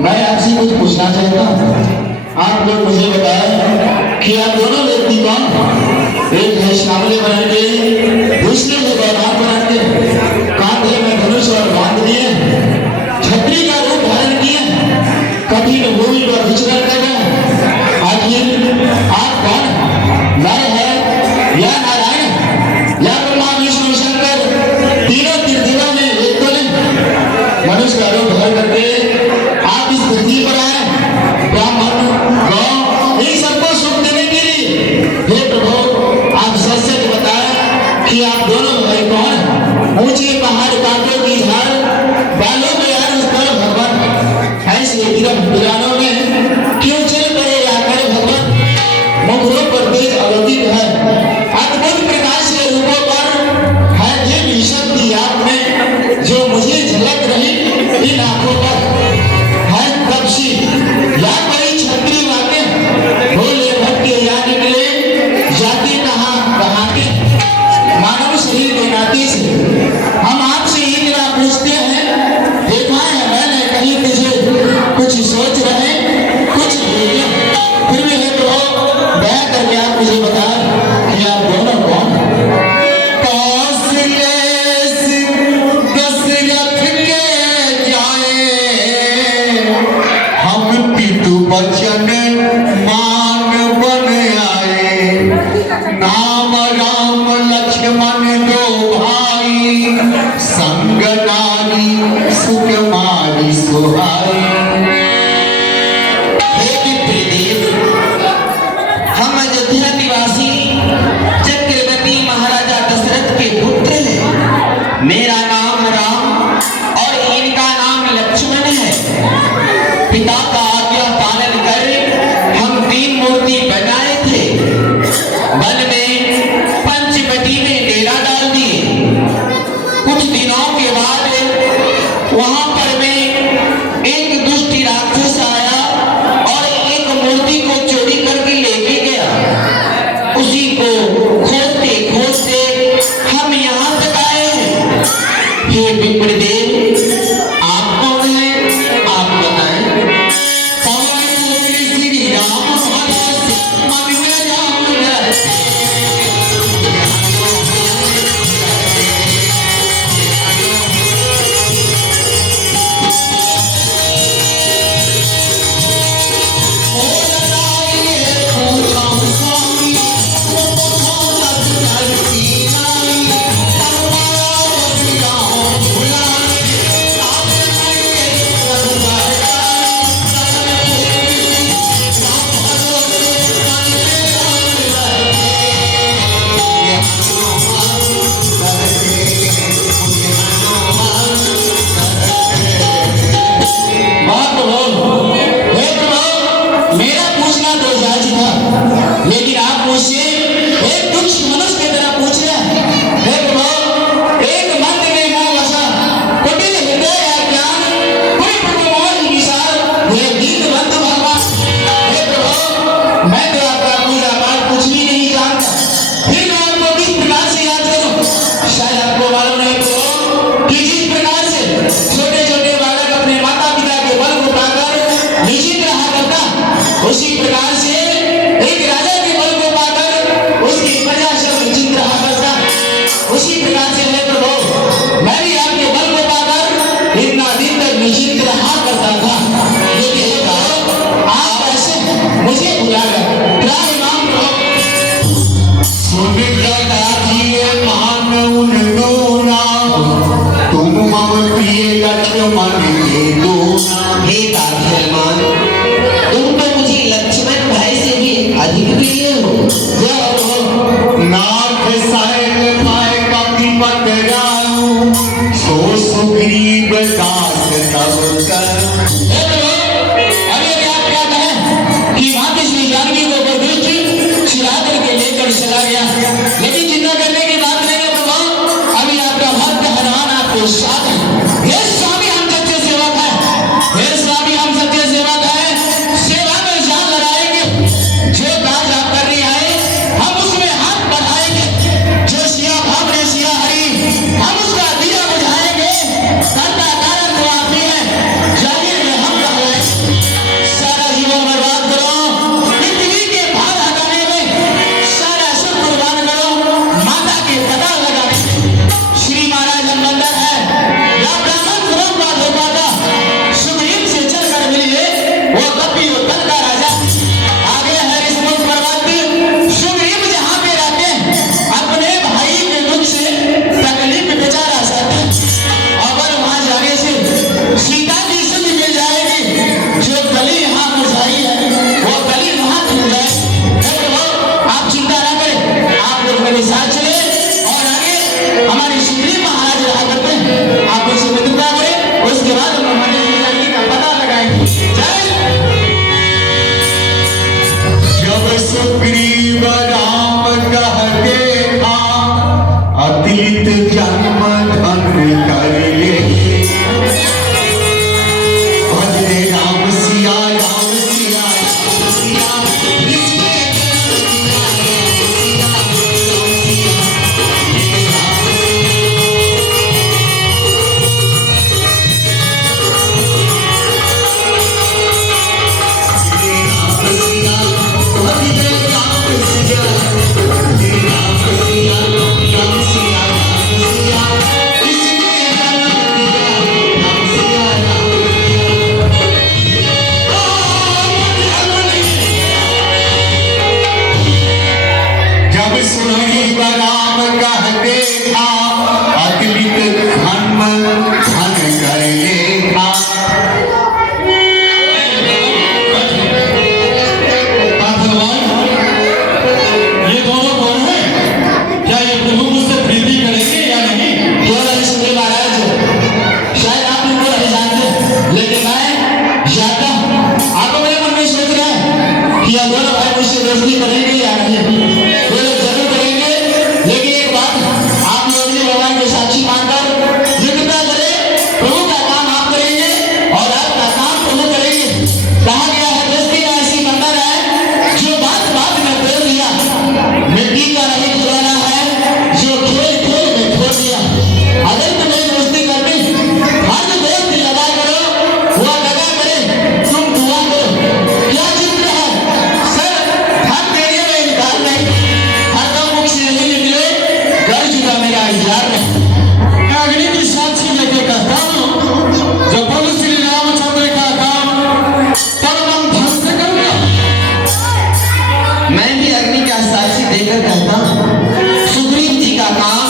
मैं आपसे कुछ पूछना चाहता हूँ। आप लोग मुझे बताएं कि आप दोनों व्यक्ति कौन? एक है श्यामले बन के, दूसरे है बलवान बन के, कांधे में धनुष और बांध लिए, छतरी का रूप धारण किए, कठिन भूमि पर विचरण कर रहे। आखिर आप कौन? नर है या नारायण या ब्रह्मा विष्णु शंकर? तीनों तीर्थों में एक तो नहीं। मनुष्य का रूप धारण करके आप इस पृथ्वी पर आए, ब्राह्मण गौ इन सबको सुख देने के लिए। हे प्रभु, आप सच सच बताएं कि आप दोनों भाई कौन? ऊंचे पहाड़ कांटों की झाड़ बालों में यार उस पर भगवान ऐसे गिरफ्त बिरानों में क्यों चल पड़े आकर भगवान? मुखरों पर तेज अलौकिक है, अद्भुत प्रकाश के रूपों पर है दिव्य शक्ति आप में, जो मुझे झलक रही इन आंखों पर है कपशी या कोई छतरी वाके भोले भटके या निकले जाते कहाँ के मानव शरीर के नाते से हम आपसे इतना पूछते हैं। देखा है मैंने कहीं तुझे कुछ सोच रहे कुछ बोले, फिर भी है तो दया करके आप मुझे बताएं कि आप दोनों कौन? बचन मान बन आए, नाम राम लक्ष्मण दो भाई, संग नारी सुकुमारी सुहाई। हम अयोध्या निवासी चक्रवर्ती महाराजा दशरथ के पुत्र हैं। मेरा नाम राम और इनका नाम लक्ष्मण है। पिता का पालन कर हम 3 मूर्ति बनाए थे। वन में पंचवटी में डेरा डाल दिए। कुछ दिनों के बाद वहां पर में एक दुष्ट राक्षस आया और एक मूर्ति को चोरी करके लेके गया। उसी को खोजते खोजते हम यहाँ तक आए हैं। हे विप्रदेव, आप कौन हैं? आप बताएं। उसी प्रकार से एक राजा के बल को पाकर उसकी प्रजा से निश्चिंत रहा करता। उसी प्रकार से है प्रभु, मैं भी आपके बल को पाकर इतना दिन तक निश्चिंत रहा करता था। लेकिन आप ऐसे मुझे भुला गए। क्या इमाम प्रभु? मान उन दोना, तुम मम प्रिय लक्ष्मण के दोना। हे दासमान, तुम तो मुझे लक्ष्मण भाई से भी अधिक प्रिय हो। नाथ साहिल पाए कपिपत राऊ, सो सुग्रीव दास तब करूं। अरे आप क्या कहें कि वहां के श्री जानकी को बरदुष्ट छिड़ा करके लेकर चला गया, लेकिन चिंता करने की बात नहीं है प्रभु। अभी आपका भक्त हनुमान आपके साथ है। हे स्वामी, हम सच्चे सेवक हैं। हे स्वामी, हम सच्चे सेवक हैं। सेवा में जान लगाएंगे। जो काज आप करने आए हम उसमें हाथ बढ़ाएंगे। जो सिया भाव ने सिया हरी हम उसका दिया बुझाएंगे। जन्म धन कर ले भजने राम सिया राम सिया राम सिया इसमें जब सुनी बराम कहते था अतलित धर्म धन कर लेखा ये दोनों कौन है? क्या ये प्रभु मुझसे प्रीति करेंगे या नहीं? क्यों नहीं सुने महाराज? शायद आप इनको नहीं जानते, लेकिन मैं जानता हूँ। आपको मेरे मन में सोच रहा है कि ये दोनों भाई मुझसे दोस्ती करेंगे या नहीं? वे लोग जरूर करेंगे, लेकिन एक बात आप लोगों ने भगवान के साक्षी मानकर ये कृपया करें, प्रभु का काम आप करेंगे और आपका काम प्रभु करेंगे। कहा गया है दोस्ती का ऐसी बंधन है जो बात बात में तोड़ दिया, मिट्टी का नहीं खिलौना है जो खेल खेल में खो दिया। अगर तुम्हें दोस्ती करनी, हर दोस्त लगा करो, वह दगा करे, तुम दुआ करो। क्या चिंता है? सर, हम तेरे में इनकार नहीं, हर दो मुख से नहीं निकले, घर जुदा मेरा इजार नहीं। मैं अग्नि की साक्षी लेके कहता हूँ, जब प्रभु श्री रामचंद्र का काम परम धन से कर लिया, मैं भी अग्नि का साक्षी देकर कहता हूँ सुग्रीव जी का काम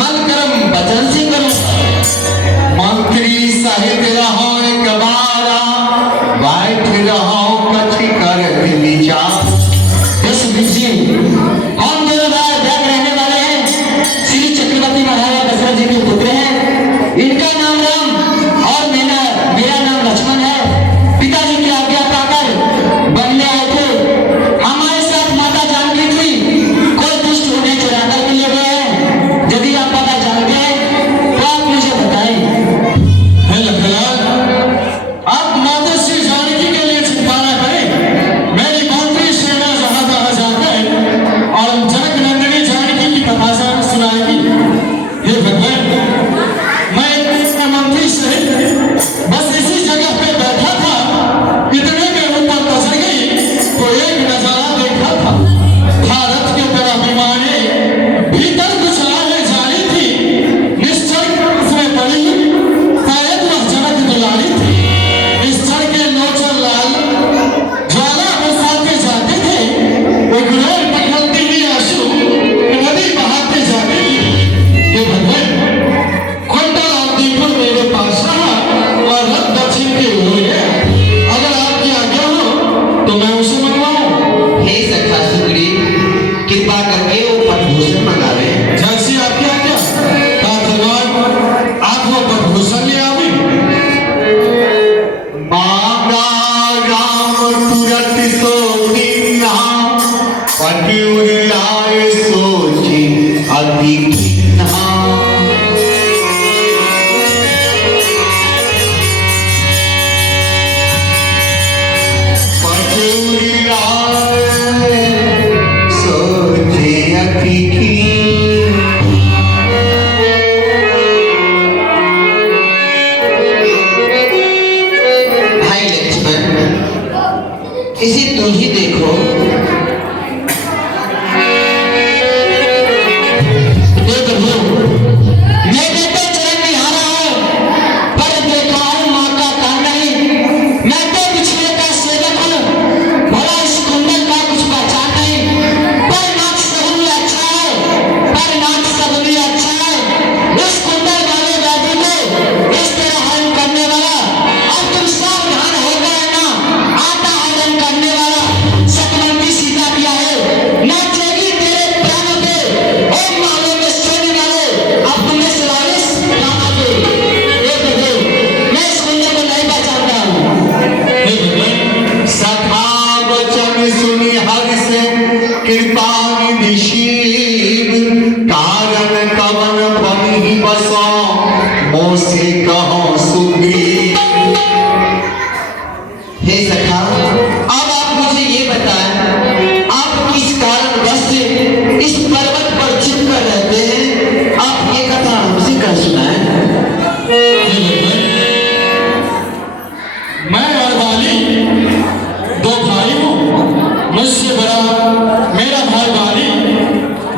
मन कर्म वचन से करो। मंत्री सहित रहो एक बारा बैठ रहो कथि कर विचार हे सुग्रीव जी, हम दोनों भाई व्यग रहने वाले हैं, श्री चक्रवर्ती महाराजा दशरथ जी के पुत्र हैं। इनका नाम राम और मेरा नाम लक्ष्मण है। पिताजी की आज्ञा पाकर बनने आए थे। हमारे साथ माता जानकी थी, कोई दुष्ट उन्हें चुरा कर ले गए हैं। यदि आप पता जानते हैं तो आप मुझे बताएं। हे लखनलाल, ही बसो मोसे कहो सुग्रीव। हे सखा, अब आप मुझे ये बताएं, आप किस कारणवश से इस पर्वत पर छिपकर रहते हैं? आप ये कथा हमसे कह सुनाएं। मैं और बाली दो भाई हूँ। मुझसे बड़ा मेरा भाई बाली,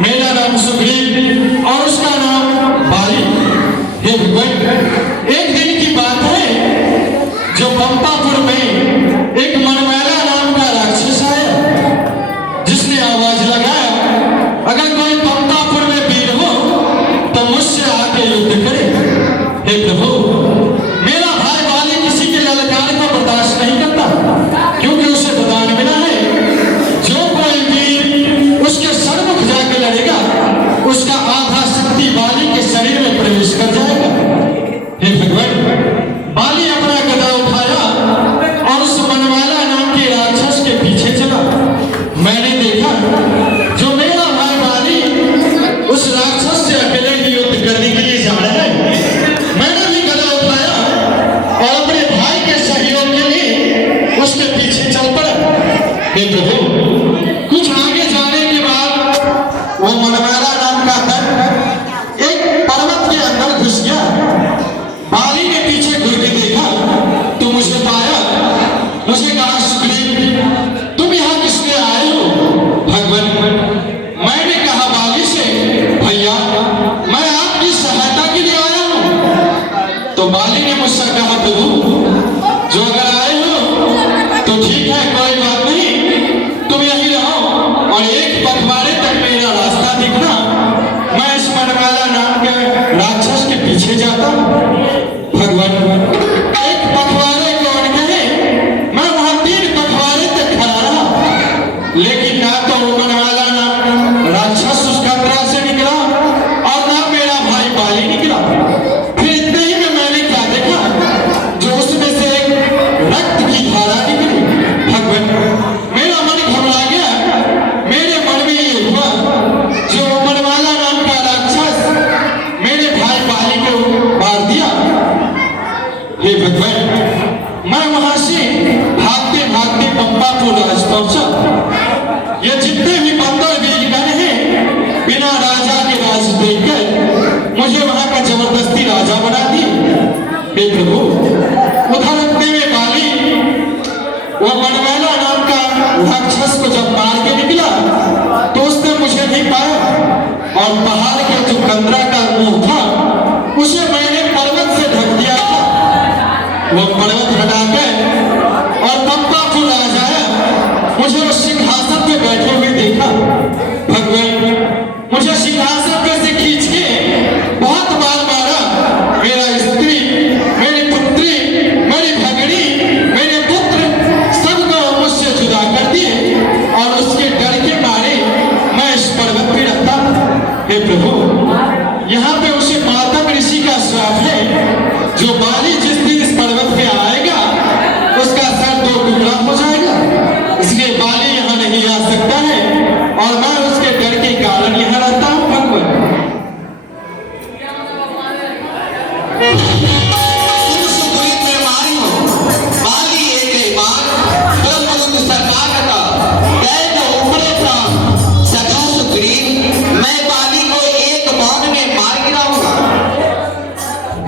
मेरा नाम सुग्रीव और उसका नाम बाली। हे भगवान, एक दिन की बात है, जो पंपापुर में एक मनमैला नाम का राक्षस आया, जिसने आवाज लगाया, अगर कोई पंपापुर में वीर हो तो मुझसे आके युद्ध करे। हे प्रभु, मेरा भाई बाली किसी के ललकार को बर्दाश्त नहीं करता, क्योंकि उसे वरदान मिला है, जो कोई वीर उसके सन्मुख जाके लड़ेगा, उसका आधा शक्ति बाली के शरीर में प्रवेश कर जाएगा। हे भगवान, बाली अपना गदा उठाया और उस मनवाला नाम के राक्षस के पीछे चला। मैंने देखा जो मेरा भाई बाली उस राक्षस से अकेले ही युद्ध करने के लिए जा रहा है। मैंने भी गदा उठाया और अपने भाई के सहयोग के लिए उसके पीछे चल पड़ा। हे प्रभु, कुछ आगे जाने के बाद वो मनवाला नाम का दल एक पर्वत के अंदर घुस गया। बाली ने पीछे घूर के देखा तो मुझे पाया। मुझे कहा, सुग्रीव, तुम यहाँ किस लिए आए हो? भगवान, मैंने कहा बाली से, भैया मैं आपकी सहायता के लिए आया हूँ। तो बाली ने मुझसे कहा, प्रभु जो अगर आए हो तो ठीक है, कोई बात नहीं, तुम यहीं रहो और एक पखवाड़े तक मेरा रास्ता दिखना, मैं इस मनवाला नाम के राक्षस के पीछे जाता हूँ। भगवान, एक पखवाड़े कौन कहे, मैं वहां 3 पखवाड़े तक खड़ा रहा, लेकिन ना तो वो मनवाला नाम राक्षस उस खतरा से निकला और ना मेरा भाई बाली निकला। फिर इतने ही में मैंने क्या देखा, जो उसमें से एक रक्त की धारा निकली। भगवान, मेरा मन घबरा गया। मेरे मन में ये हुआ, जो मनवाला नाम का राक्षस मेरे भाई बाली को मार दिया। हे भगवान, मैं वहां से भागते भागते पंपापुर राज पहुंचा। ये जितने भी बंदर वीरगण हैं, बिना राजा के राज देखकर मुझे वहां का जबरदस्ती राजा बना दिया। हे प्रभु, उधर रखते हुए बाली वो मनवाला नाम का राक्षस को जब मार के निकला तो उसने मुझे नहीं पाया और पहाड़ के जो कंदरा का मुंह था उसे मैंने पर्वत से ढक दिया था। वो पर्वत हटाकर और पंपापुर आ जाया। मुझे उस सिंहासन पे बैठे हुए देखा। भगवान, मुझे सिंहासन पे से खींच के बहुत बार मारा। मेरा स्त्री, मेरी पुत्री, मेरी भगनी, मेरे पुत्र सबको मुझसे जुदा कर दिए और उसके डर के मारे मैं इस पर्वत पे रहता। हे प्रभु, यहाँ पे उसे मातंग ऋषि का श्राप है, जो बाली जिस दिन इस पर्वत पे आएगा उसका सर 2 टुकड़ा हो जाएगा। इसलिए बाली यहाँ नहीं आ सकता है और मैं उसके डर के कारण यहाँ रहता हूँ। भगवान, तुम सुग्रीव में मारी हो, बाली एक मान ब्रह्म सरकार का गए तो ऊपरे प्राण। सखा सुग्रीव, मैं बाली को एक बाण में मार गिराऊंगा।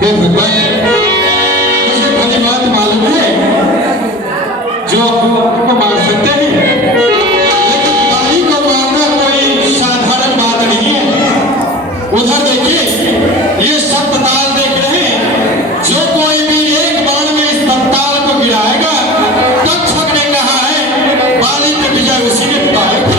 हे भगवान, मुझे भली बात मालूम है जो आपको मार सकते हैं, लेकिन बाली को मारना कोई साधारण बात नहीं है। उधर देखिए, ये सप्तताल देख रहे हैं, जो कोई भी एक बाण में इस सप्ताल को गिराएगा, तक्षक ने कहा है बाली की विजय उसी ने पाएगा।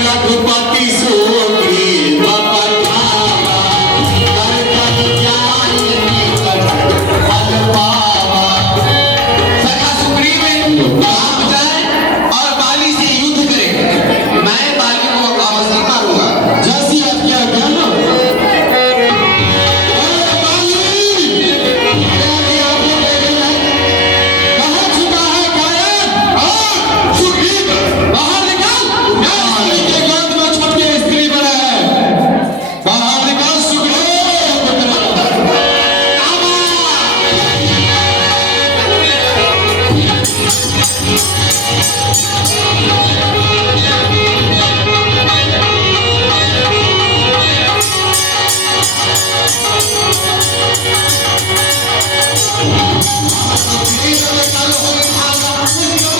रघुपति सुग्रीव पठावा, कर कर जान निकट फल पावा। सखा सुग्रीव, आप जाए सुग्रीव ने कल होई भागा